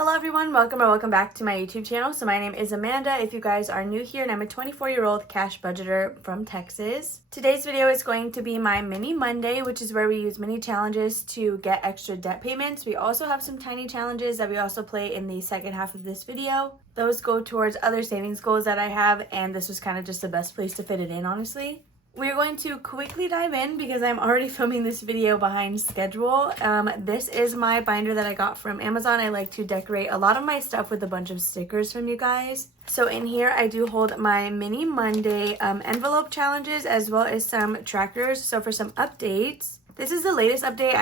Hello everyone, welcome back to my YouTube channel. So my name is Amanda if you guys are new here, and I'm a 24-year-old cash budgeter from Texas. Today's video is going to be my mini Monday, which is where we use mini challenges to get extra debt payments. We also have some tiny challenges that we also play in the second half of this video. Those go towards other savings goals that I have, and this was kind of just the best place to fit it in, honestly. We're going to quickly dive in because I'm already filming this video behind schedule. This is my binder that I got from Amazon. I like to decorate a lot of my stuff with a bunch of stickers from you guys. So in here I do hold my mini Monday envelope challenges as well as some trackers. So for some updates, this is the latest update.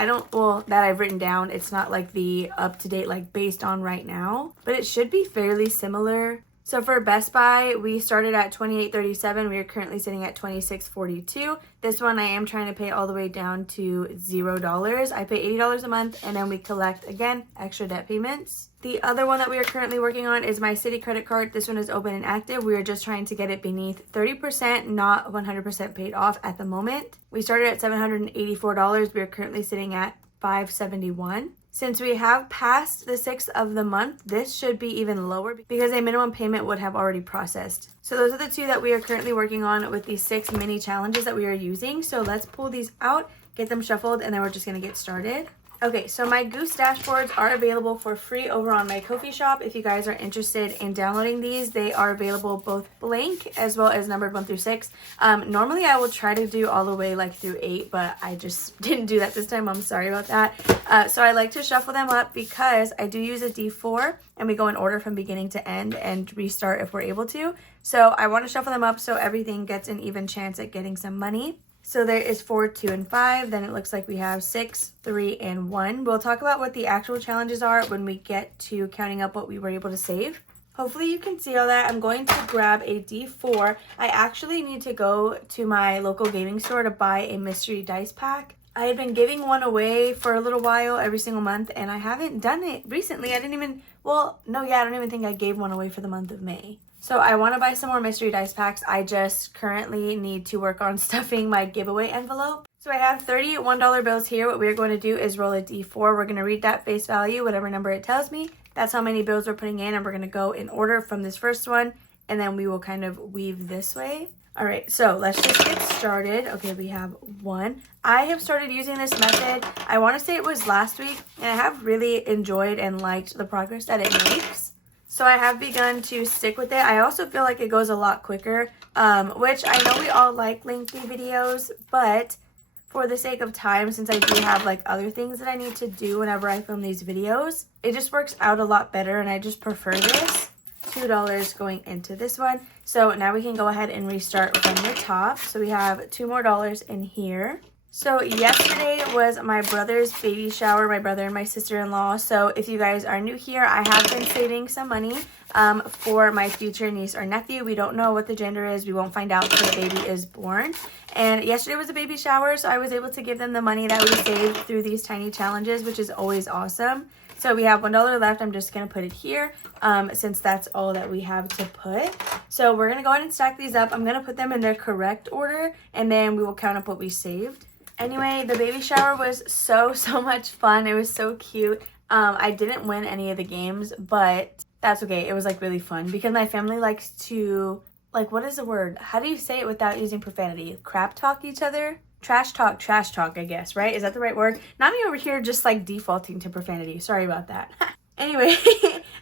That I've written down. It's not like the up-to-date like based on right now, but it should be fairly similar. So for Best Buy, we started at $28.37. We are currently sitting at $26.42. This one I am trying to pay all the way down to $0. I pay $80 a month, and then we collect, again, extra debt payments. The other one that we are currently working on is my Citi credit card. This one is open and active. We are just trying to get it beneath 30%, not 100% paid off at the moment. We started at $784. We are currently sitting at $571. Since we have passed the 6th of the month, this should be even lower because a minimum payment would have already processed. So those are the two that we are currently working on with these 6 mini challenges that we are using. So let's pull these out, get them shuffled, and then we're just going to get started. Okay, so my Goose dashboards are available for free over on my Ko-fi shop. If you guys are interested in downloading these, they are available both blank as well as numbered 1 through 6. Normally I will try to do all the way like through 8, but I just didn't do that this time. I'm sorry about that. So I like to shuffle them up because I do use a D4 and we go in order from beginning to end and restart if we're able to. So I want to shuffle them up so everything gets an even chance at getting some money. So there is 4, 2, and 5. Then it looks like we have 6, 3, and 1. We'll talk about what the actual challenges are when we get to counting up what we were able to save. Hopefully you can see all that. I'm going to grab a D4. I actually need to go to my local gaming store to buy a mystery dice pack. I had been giving one away for a little while every single month, and I haven't done it recently. I don't even think I gave one away for the month of May. So I want to buy some more mystery dice packs. I just currently need to work on stuffing my giveaway envelope. So I have 30 $1 bills here. What we're going to do is roll a D4. We're going to read that face value, whatever number it tells me. That's how many bills we're putting in, and we're going to go in order from this first one, and then we will kind of weave this way. All right, so let's just get started. Okay, we have 1. I have started using this method. I want to say it was last week, and I have really enjoyed and liked the progress that it makes. So I have begun to stick with it. I also feel like it goes a lot quicker, which I know we all like lengthy videos, but for the sake of time, since I do have like other things that I need to do whenever I film these videos, it just works out a lot better, and I just prefer this. $2 going into this one. So now we can go ahead and restart from the top. So we have $2 more in here. So yesterday was my brother's baby shower, my brother and my sister-in-law. So if you guys are new here, I have been saving some money for my future niece or nephew. We don't know what the gender is. We won't find out until the baby is born. And yesterday was a baby shower, so I was able to give them the money that we saved through these tiny challenges, which is always awesome. So we have $1 left. I'm just going to put it here since that's all that we have to put. So we're going to go ahead and stack these up. I'm going to put them in their correct order, and then we will count up what we saved. Anyway, the baby shower was so much fun. It was so cute. I didn't win any of the games, but that's okay. It was like really fun because my family likes to, like, what is the word? How do you say it without using profanity? Crap talk each other? Trash talk, I guess, right? Is that the right word? Not me over here just like defaulting to profanity. Sorry about that. Anyway,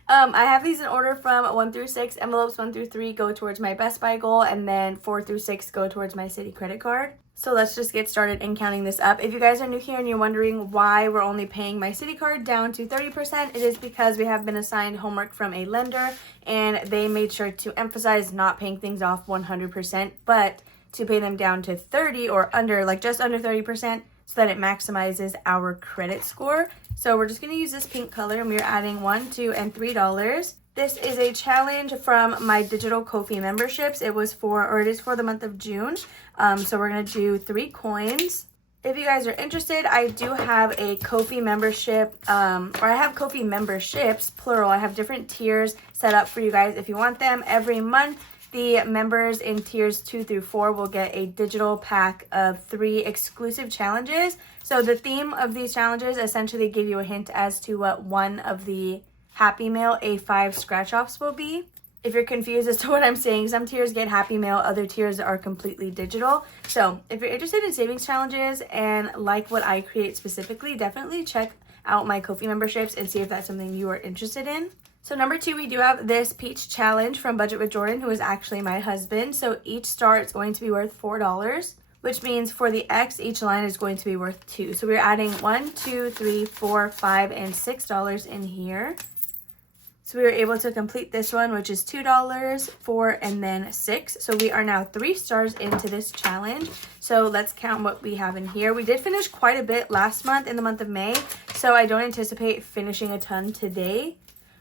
I have these in order from 1 through 6. Envelopes 1 through 3 go towards my Best Buy goal, and then 4 through 6 go towards my Citi credit card. So let's just get started in counting this up. If you guys are new here and you're wondering why we're only paying my Citi card down to 30%, it is because we have been assigned homework from a lender, and they made sure to emphasize not paying things off 100%, but to pay them down to 30 or under, like just under 30%, so that it maximizes our credit score. So we're just going to use this pink color, and we're adding $1, $2, and $3. This is a challenge from my digital Ko-fi memberships. It is for the month of June. So we're going to do 3 coins. If you guys are interested, I do have a Ko-fi membership, or I have Ko-fi memberships, plural. I have different tiers set up for you guys if you want them. Every month, the members in tiers 2 through 4 will get a digital pack of 3 exclusive challenges. So the theme of these challenges essentially give you a hint as to what one of the Happy Mail A5 scratch-offs will be. If you're confused as to what I'm saying, some tiers get Happy Mail, other tiers are completely digital. So if you're interested in savings challenges and like what I create specifically, definitely check out my Ko-fi memberships and see if that's something you are interested in. So number 2, we do have this peach challenge from Budget with Jordan, who is actually my husband. So each star is going to be worth $4, which means for the X, each line is going to be worth 2. So we're adding $1, 2, 3, 4, 5, and $6 in here. So we were able to complete this one, which is $2, $4, and then $6. So we are now 3 stars into this challenge. So let's count what we have in here. We did finish quite a bit last month in the month of May, so I don't anticipate finishing a ton today.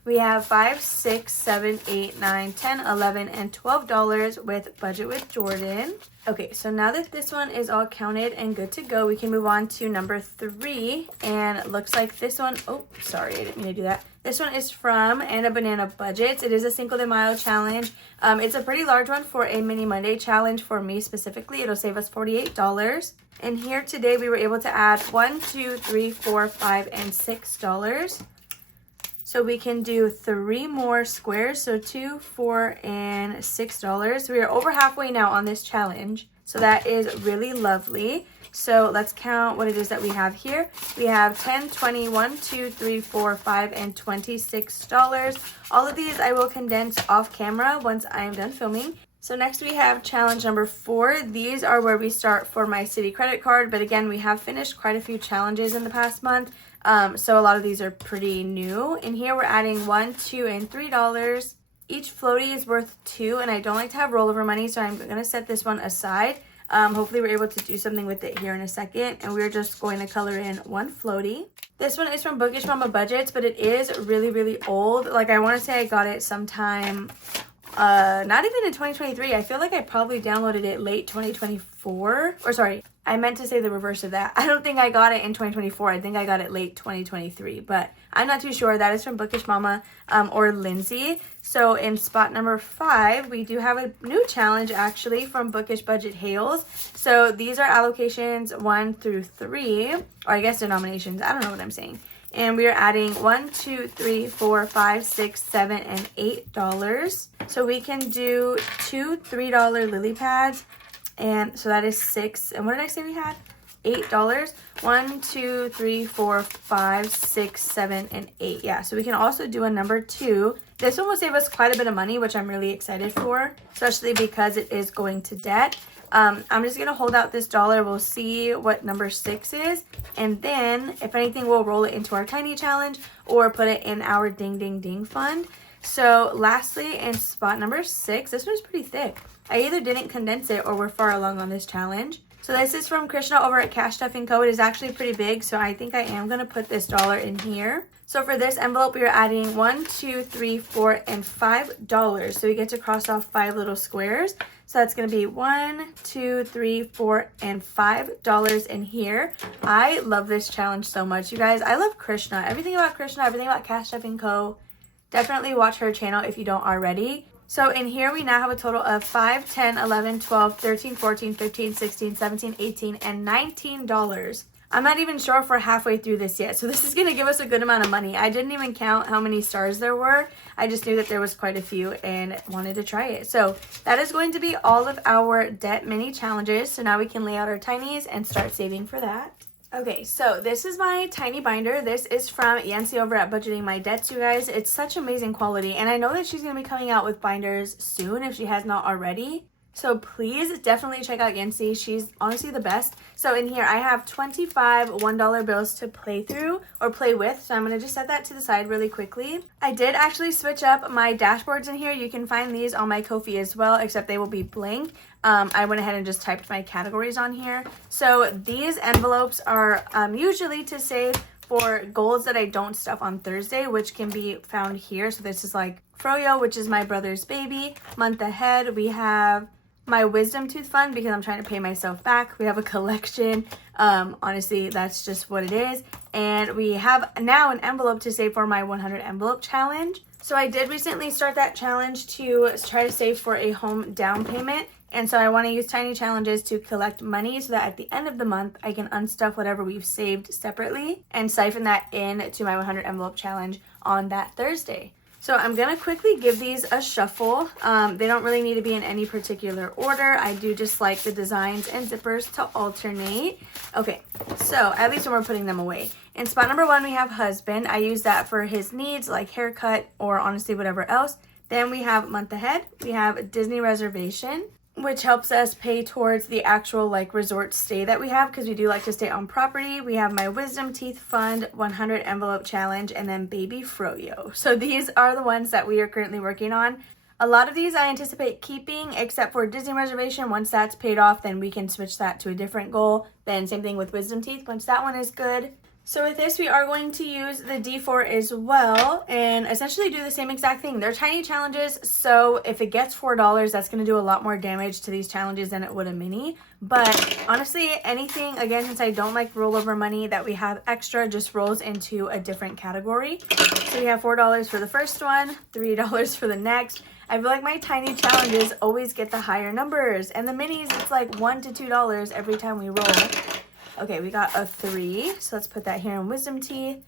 We have $5, $6, $7, $8, $9, $10, $11, and $12 with Budget with Jordan. Okay, so now that this one is all counted and good to go, we can move on to number 3. And it looks like this one, oh, sorry, I didn't mean to do that. This one is from Anna Banana Budgets. It is a Cinco de Mayo challenge. It's a pretty large one for a mini Monday challenge for me specifically. It'll save us $48. And here today we were able to add $1, 2, 3, 4, 5, and $6. So we can do 3 more squares, so $2, $4, and $6. We are over halfway now on this challenge, so that is really lovely. So let's count what it is that we have here. We have 10, 20, 1, 2, 3, 4, 5, and $26. All of these I will condense off camera once I am done filming. So next we have challenge number 4. These are where we start for my city credit card, but again, we have finished quite a few challenges in the past month. So a lot of these are pretty new. In here, we're adding $1, $2, and $3. Each floaty is worth 2, and I don't like to have rollover money, so I'm going to set this one aside. Hopefully we're able to do something with it here in a second, and we're just going to color in 1 floaty. This one is from Bookish Mama Budgets, but it is really, really old. Like, I want to say I got it sometime, not even in 2023. I feel like I probably downloaded it late 2024, or sorry, I meant to say the reverse of that. I don't think I got it in 2024. I think I got it late 2023, but I'm not too sure. That is from Bookish Mama or Lindsay. So in spot number 5, we do have a new challenge actually from Bookish Budget Hales. So these are allocations 1 through 3, or I guess denominations. I don't know what I'm saying. And we are adding $1, 2, 3, 4, 5, 6, 7, and $8. So we can do 2 $3 lily pads. And so that is 6. And what did I say we had? $8. 1, 2, 3, 4, 5, 6, 7, and 8. Yeah, so we can also do a number 2. This one will save us quite a bit of money, which I'm really excited for, especially because it is going to debt. I'm just going to hold out this dollar. We'll see what number 6 is. And then, if anything, we'll roll it into our tiny challenge or put it in our ding, ding, ding fund. So lastly, in spot number 6, this one's pretty thick. I either didn't condense it or we're far along on this challenge. So this is from Krishna over at Cash Stuff & Co. It is actually pretty big, so I think I am going to put this dollar in here. So for this envelope, we are adding 1, 2, 3, 4, and $5. So we get to cross off 5 little squares. So that's going to be 1, 2, 3, 4, and $5 in here. I love this challenge so much, you guys. I love Krishna. Everything about Krishna, everything about Cash Stuff & Co. Definitely watch her channel if you don't already. So in here, we now have a total of 5, 10, 11, 12, 13, 14, 15, 16, 17, 18, and $19. I'm not even sure if we're halfway through this yet. So this is going to give us a good amount of money. I didn't even count how many stars there were. I just knew that there was quite a few and wanted to try it. So that is going to be all of our debt mini challenges. So now we can lay out our tinies and start saving for that. Okay, so this is my tiny binder. This is from Yancy over at Budgeting My Debts, you guys. It's such amazing quality, and I know that she's going to be coming out with binders soon if she has not already. So please definitely check out Yancy. She's honestly the best. So in here, I have 25 $1 bills to play through or play with. So I'm going to just set that to the side really quickly. I did actually switch up my dashboards in here. You can find these on my Ko-fi as well, except they will be blank. I went ahead and just typed my categories on here. So these envelopes are usually to save for goals that I don't stuff on Thursday, which can be found here. So this is like Froyo, which is my brother's baby. Month ahead, we have my wisdom tooth fund because I'm trying to pay myself back. We have a collection. Honestly, that's just what it is. And we have now an envelope to save for my 100 envelope challenge. So I did recently start that challenge to try to save for a home down payment. And so I want to use tiny challenges to collect money so that at the end of the month, I can unstuff whatever we've saved separately and siphon that in to my 100 envelope challenge on that Thursday. So I'm going to quickly give these a shuffle. They don't really need to be in any particular order. I do just like the designs and zippers to alternate. Okay, so at least when we're putting them away. In spot number 1, we have husband. I use that for his needs like haircut or honestly whatever else. Then we have month ahead. We have Disney reservation, which helps us pay towards the actual like resort stay that we have because we do like to stay on property. We have my wisdom teeth fund, 100 envelope challenge, and then baby froyo. So these are the ones that we are currently working on. A lot of these I anticipate keeping except for Disney reservation. Once that's paid off, then we can switch that to a different goal. Then same thing with wisdom teeth once that one is good. So with this, we are going to use the D4 as well and essentially do the same exact thing. They're tiny challenges, so if it gets $4, that's going to do a lot more damage to these challenges than it would a mini. But honestly, anything, again, since I don't like rollover money that we have extra, just rolls into a different category. So we have $4 for the first one, $3 for the next. I feel like my tiny challenges always get the higher numbers, and the minis, it's like $1 to $2 every time we roll. Okay, we got a 3, so let's put that here in wisdom teeth.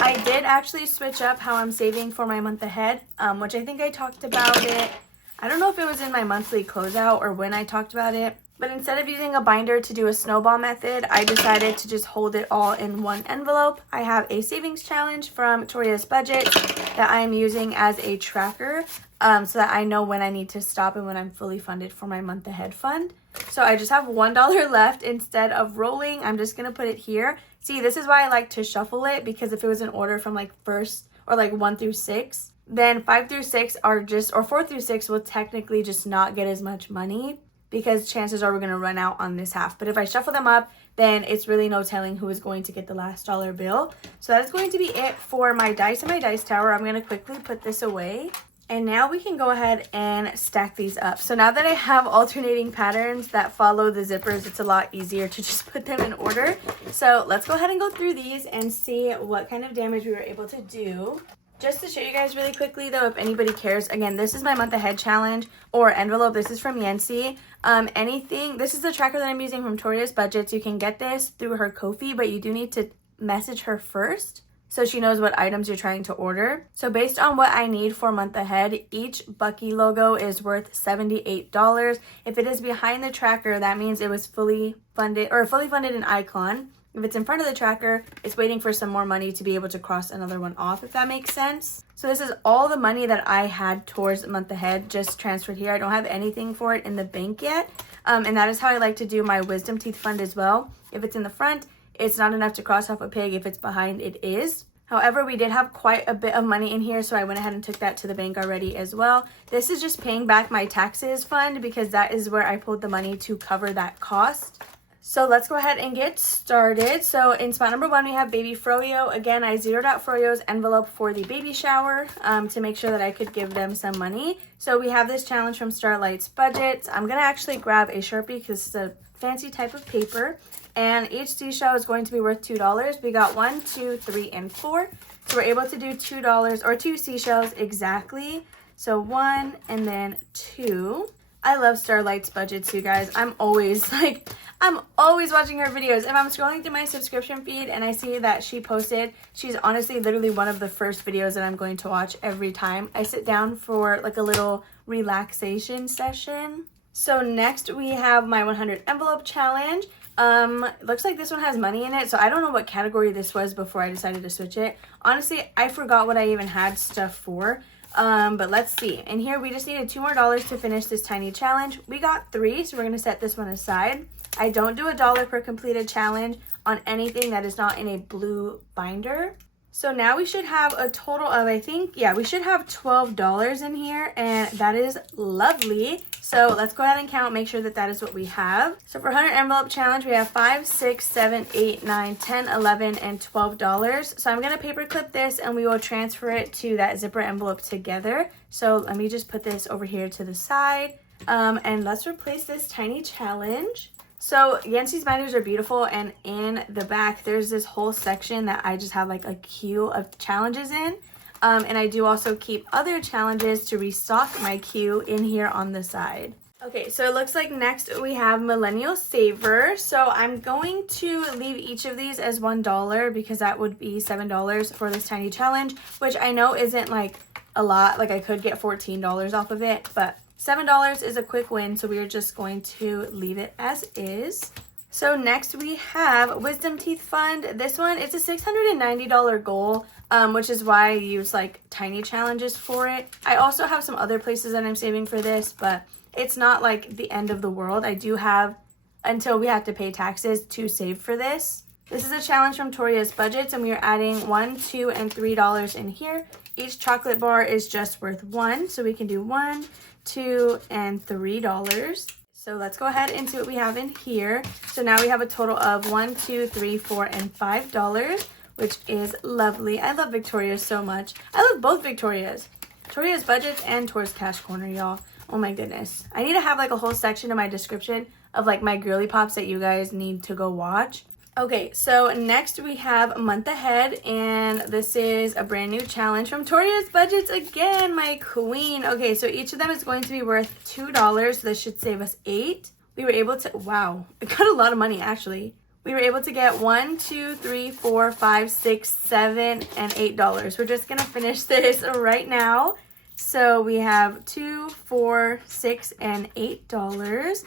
I did actually switch up how I'm saving for my month ahead, which I think I talked about it. I don't know if it was in my monthly closeout or when I talked about it, but instead of using a binder to do a snowball method, I decided to just hold it all in one envelope. I have a savings challenge from Toria's Budget that I'm using as a tracker so that I know when I need to stop and when I'm fully funded for my month ahead fund. So I just have $1 left. Instead of rolling, I'm just going to put it here. See, this is why I like to shuffle it, because if it was in order from like first or like 1 through 6, then 5 through 6 are just, or 4 through 6 will technically just not get as much money because chances are we're going to run out on this half. But if I shuffle them up, then it's really no telling who is going to get the last dollar bill. So that is going to be it for my dice and my dice tower. I'm going to quickly put this away. And now we can go ahead and stack these up. So now that I have alternating patterns that follow the zippers, it's a lot easier to just put them in order. So let's go ahead and go through these and see what kind of damage we were able to do. Just to show you guys really quickly though, if anybody cares, again, this is my month ahead challenge or envelope. This is from Yancy. This is the tracker that I'm using from Toria's Budgets. You can get this through her Ko-fi, but you do need to message her first so she knows what items you're trying to order. So based on what I need for month ahead, each Bucky logo is worth $78. If it is behind the tracker, that means it was fully funded in Icon. If it's in front of the tracker, it's waiting for some more money to be able to cross another one off, if that makes sense. So this is all the money that I had towards month ahead just transferred here. I don't have anything for it in the bank yet. And that is how I like to do my wisdom teeth fund as well. If it's in the front, it's not enough to cross off a pig. If it's behind, it is. However, we did have quite a bit of money in here, so I went ahead and took that to the bank already as well. This is just paying back my taxes fund because that is where I pulled the money to cover that cost. So let's go ahead and get started. So in spot number 1, we have baby froyo. Again, I zeroed out Froyo's envelope for the baby shower to make sure that I could give them some money. So we have this challenge from Starlight's Budget. I'm going to actually grab a Sharpie because it's a fancy type of paper. And each seashell is going to be worth $2. We got 1, 2, 3, and 4. So we're able to do $2 or 2 seashells exactly. So 1 and then 2. I love Starlight's Budgets, you guys. I'm always watching her videos. If I'm scrolling through my subscription feed and I see that she posted, she's honestly literally one of the first videos that I'm going to watch every time I sit down for like a little relaxation session. So next we have my 100 envelope challenge. Looks like this one has money in it, so I don't know what category this was before I decided to switch it. Honestly, I forgot what I even had stuff for. But let's see. In here, we just needed $2 more to finish this tiny challenge. We got 3, so we're going to set this one aside. I don't do $1 per completed challenge on anything that is not in a blue binder. So now we should have a total of, we should have $12 in here, and that is lovely. So let's go ahead and count, make sure that that is what we have. So for 100 envelope challenge, we have $5, $6, $7, $8, $9, $10, $11, and $12. So I'm going to paper clip this and we will transfer it to that zipper envelope together. So let me just put this over here to the side. And let's replace this tiny challenge. So Yancy's binders are beautiful, and in the back there's this whole section that I just have like a queue of challenges in. And I do also keep other challenges to restock my queue in here on the side. Okay, so it looks like next we have Millennial Saver. So I'm going to leave each of these as $1 because that would be $7 for this tiny challenge, which I know isn't like a lot. Like I could get $14 off of it, but $7 is a quick win. So we are just going to leave it as is. So next we have Wisdom Teeth Fund. This one, it's a $690 goal, which is why I use like tiny challenges for it. I also have some other places that I'm saving for this, but it's not like the end of the world. I do have until we have to pay taxes to save for this. This is a challenge from Toria's Budgets, and we are adding $1, $2, and $3 in here. Each chocolate bar is just worth $1, so we can do $1, $2, and $3. So let's go ahead and see what we have in here. So now we have a total of $1, $2, $3, $4, and $5, which is lovely. I love Victoria's so much. I love both Victoria's. Toria's Budgets and Toria's Cash Corner, y'all. Oh my goodness. I need to have like a whole section in my description of like my girly pops that you guys need to go watch. Okay, so next we have Month Ahead, and this is a brand new challenge from Toria's Budgets again, my queen. Okay, so each of them is going to be worth $2, so this should save us $8. We were able to, wow, I got a lot of money actually. We were able to get $1, $2, $3, $4, $5, $6, $7, and $8. We're just gonna finish this right now. So we have $2, $4, $6, and $8.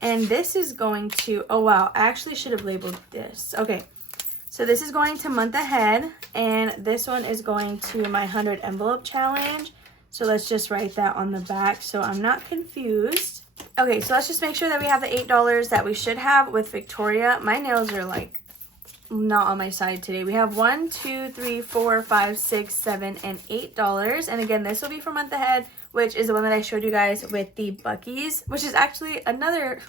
And this is going to, oh wow, I actually should have labeled this. Okay, so this is going to Month Ahead, and this one is going to my 100 envelope challenge. So let's just write that on the back so I'm not confused. Okay, so let's just make sure that we have the $8 that we should have with Victoria. My nails are like not on my side today. We have $1, $2, $3, $4, $5, $6, $7, and $8. And again, this will be for Month Ahead, which is the one that I showed you guys with the Buckies, which is actually another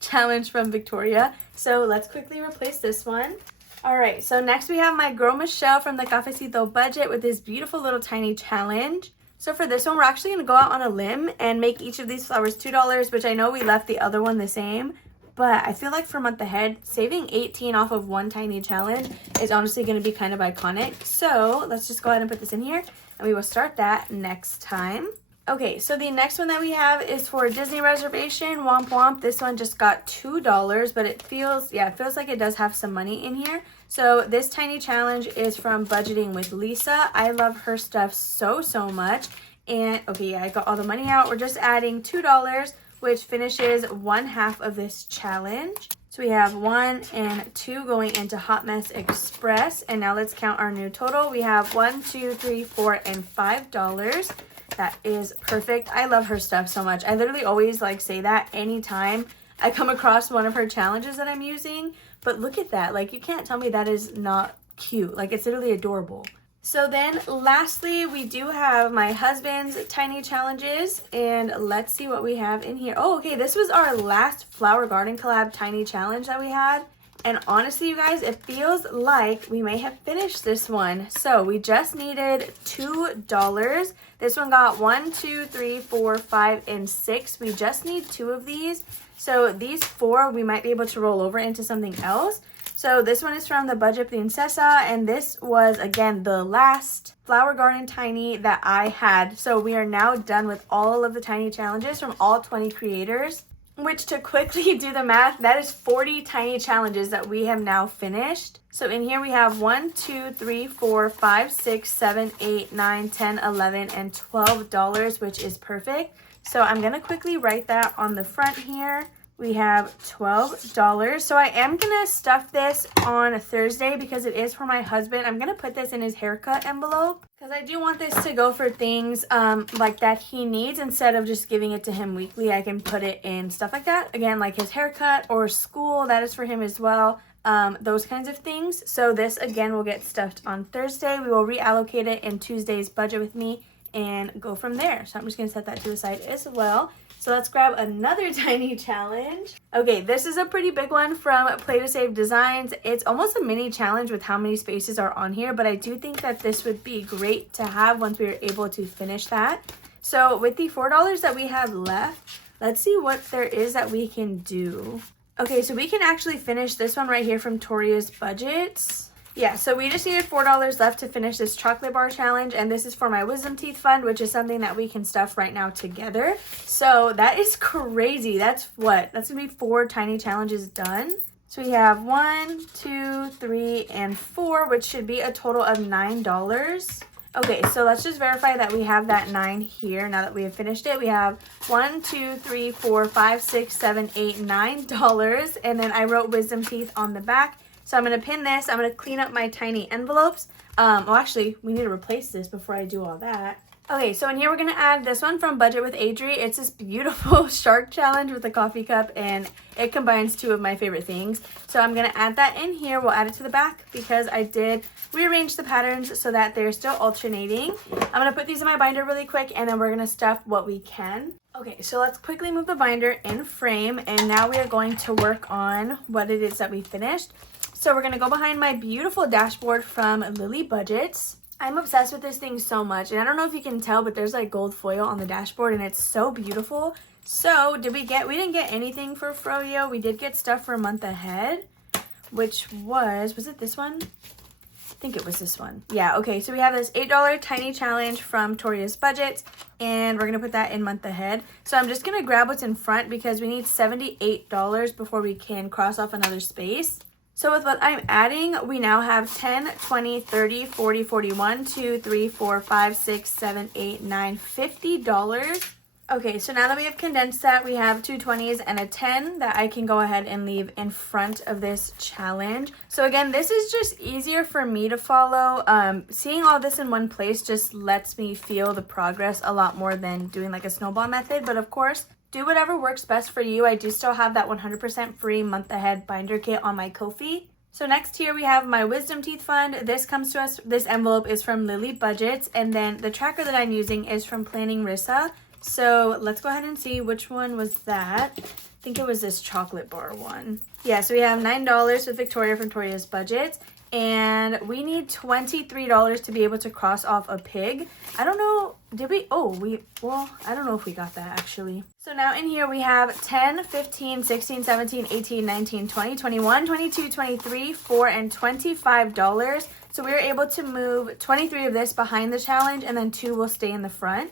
challenge from Victoria. So let's quickly replace this one. All right, so next we have my girl Michelle from the Cafecito Budget with this beautiful little tiny challenge. So for this one, we're actually gonna go out on a limb and make each of these flowers $2, which I know we left the other one the same, but I feel like for Month Ahead, saving 18 off of one tiny challenge is honestly gonna be kind of iconic. So let's just go ahead and put this in here, and we will start that next time. Okay, so the next one that we have is for Disney reservation, Womp Womp. This one just got $2, but it feels like it does have some money in here. So this tiny challenge is from Budgeting with Lisa. I love her stuff so much. And okay, yeah, I got all the money out. We're just adding $2, which finishes one half of this challenge. So we have 1 and 2 going into Hot Mess Express. And now let's count our new total. We have $1, 2, 3, 4, and $5. That is perfect. I love her stuff so much. I literally always like say that anytime I come across one of her challenges that I'm using. But look at that. Like, you can't tell me that is not cute. Like, it's literally adorable. So then lastly, we do have my husband's tiny challenges, and let's see what we have in here. Oh, okay, this was our last Flower Garden collab tiny challenge that we had. And honestly, you guys, it feels like we may have finished this one. So we just needed $2. This one got 1, 2, 3, 4, 5, and 6. We just need 2 of these. So these 4, we might be able to roll over into something else. So this one is from the Budget Princesa, and this was, again, the last Flower Garden Tiny that I had. So we are now done with all of the tiny challenges from all 20 creators, which, to quickly do the math, that is 40 tiny challenges that we have now finished. So in here we have 1, 2, 3, 4, 5, 6, 7, 8, 9, 10, 11, and $12, which is perfect. So I'm going to quickly write that on the front here. We have $12. So I am going to stuff this on Thursday because it is for my husband. I'm going to put this in his haircut envelope because I do want this to go for things like that he needs. Instead of just giving it to him weekly, I can put it in stuff like that. Again, like his haircut or school, that is for him as well. Those kinds of things. So this, again, will get stuffed on Thursday. We will reallocate it in Tuesday's Budget with me and go from there. So I'm just going to set that to the side as well. So let's grab another tiny challenge. Okay, this is a pretty big one from Play to Save Designs. It's almost a mini challenge with how many spaces are on here, but I do think that this would be great to have once we are able to finish that. So with the $4 that we have left, let's see what there is that we can do. Okay, so we can actually finish this one right here from Toria's Budgets. Yeah, so we just needed $4 left to finish this chocolate bar challenge, and this is for my wisdom teeth fund, which is something that we can stuff right now together. So that is crazy. That's what? That's gonna be 4 tiny challenges done. So we have 1, 2, 3, and 4, which should be a total of $9. Okay, so let's just verify that we have that 9 here. Now that we have finished it, we have 1, 2, 3, 4, 5, 6, 7, 8, $9. And then I wrote wisdom teeth on the back. So I'm going to pin this. I'm going to clean up my tiny envelopes. Well, actually, we need to replace this before I do all that. Okay, so in here we're going to add this one from Budget with Adri. It's this beautiful shark challenge with a coffee cup, and it combines 2 of my favorite things. So I'm going to add that in here. We'll add it to the back because I did rearrange the patterns so that they're still alternating. I'm going to put these in my binder really quick, and then we're going to stuff what we can. Okay, so let's quickly move the binder in frame, and now we are going to work on what it is that we finished. So we're going to go behind my beautiful dashboard from Lily Budgets. I'm obsessed with this thing so much, and I don't know if you can tell, but there's like gold foil on the dashboard, and it's so beautiful. So we didn't get anything for Froyo. We did get stuff for a month ahead, which was it this one? I think it was this one. Yeah, okay, so we have this $8 tiny challenge from Toria's Budgets, and we're going to put that in month ahead. So I'm just going to grab what's in front because we need $78 before we can cross off another space. So with what I'm adding, we now have 10, 20, 30, 40, 41, 2, 3, 4, 5, 6, 7, 8, 9, $50. Okay, so now that we have condensed that, we have 2 20s and a 10 that I can go ahead and leave in front of this challenge. So again, this is just easier for me to follow. Seeing all this in one place just lets me feel the progress a lot more than doing like a snowball method. But of course, do whatever works best for you. I do still have that 100% free month ahead binder kit on my Ko-fi. So next here we have my wisdom teeth fund. This comes to us, this envelope is from Lily Budgets, and then the tracker that I'm using is from Planning Rissa. So let's go ahead and see which one was that. I think it was this chocolate bar one. Yeah, so we have $9 with Victoria from Toria's Budgets, and we need $23 to be able to cross off a pig. I don't know, did we? Well, I don't know if we got that actually. So now in here we have 10, 15, 16, 17, 18, 19, 20, 21, 22, 23, $4, and $25. So we were able to move 23 of this behind the challenge, and then 2 will stay in the front.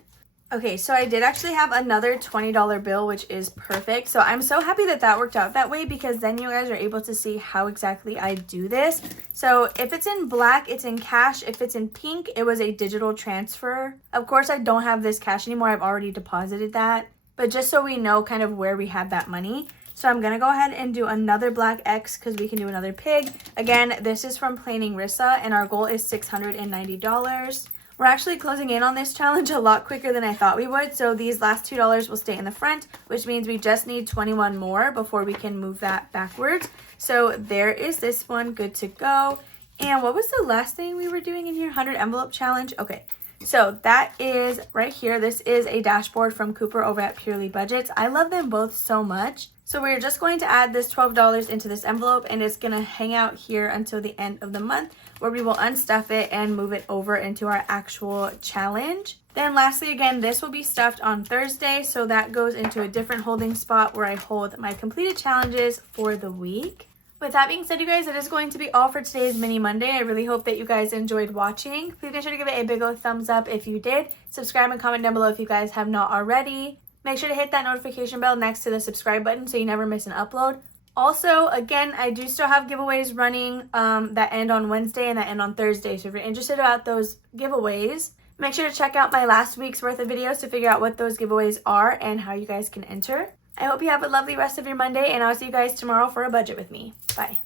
Okay, so I did actually have another $20 bill, which is perfect. So I'm so happy that that worked out that way, because then you guys are able to see how exactly I do this. So if it's in black, it's in cash. If it's in pink, it was a digital transfer. Of course, I don't have this cash anymore. I've already deposited that. But just so we know kind of where we had that money. So I'm going to go ahead and do another black X because we can do another pig. Again, this is from Planning Rissa, and our goal is $690. We're actually closing in on this challenge a lot quicker than I thought we would. So these last $2 will stay in the front, which means we just need 21 more before we can move that backwards. So there is this one, good to go. And what was the last thing we were doing in here? 100 envelope challenge. Okay, so that is right here. This is a dashboard from Cooper over at Purely Budgets. I love them both so much. So we're just going to add this $12 into this envelope, and it's going to hang out here until the end of the month, where we will unstuff it and move it over into our actual challenge. Then lastly, again, this will be stuffed on Thursday, so that goes into a different holding spot where I hold my completed challenges for the week. With that being said, you guys, that is going to be all for today's Mini Monday. I really hope that you guys enjoyed watching. Please make sure to give it a big old thumbs up if you did. Subscribe and comment down below if you guys have not already. Make sure to hit that notification bell next to the subscribe button so you never miss an upload. Also, again, I do still have giveaways running that end on Wednesday and that end on Thursday. So if you're interested about those giveaways, make sure to check out my last week's worth of videos to figure out what those giveaways are and how you guys can enter. I hope you have a lovely rest of your Monday, and I'll see you guys tomorrow for a budget with me. Bye.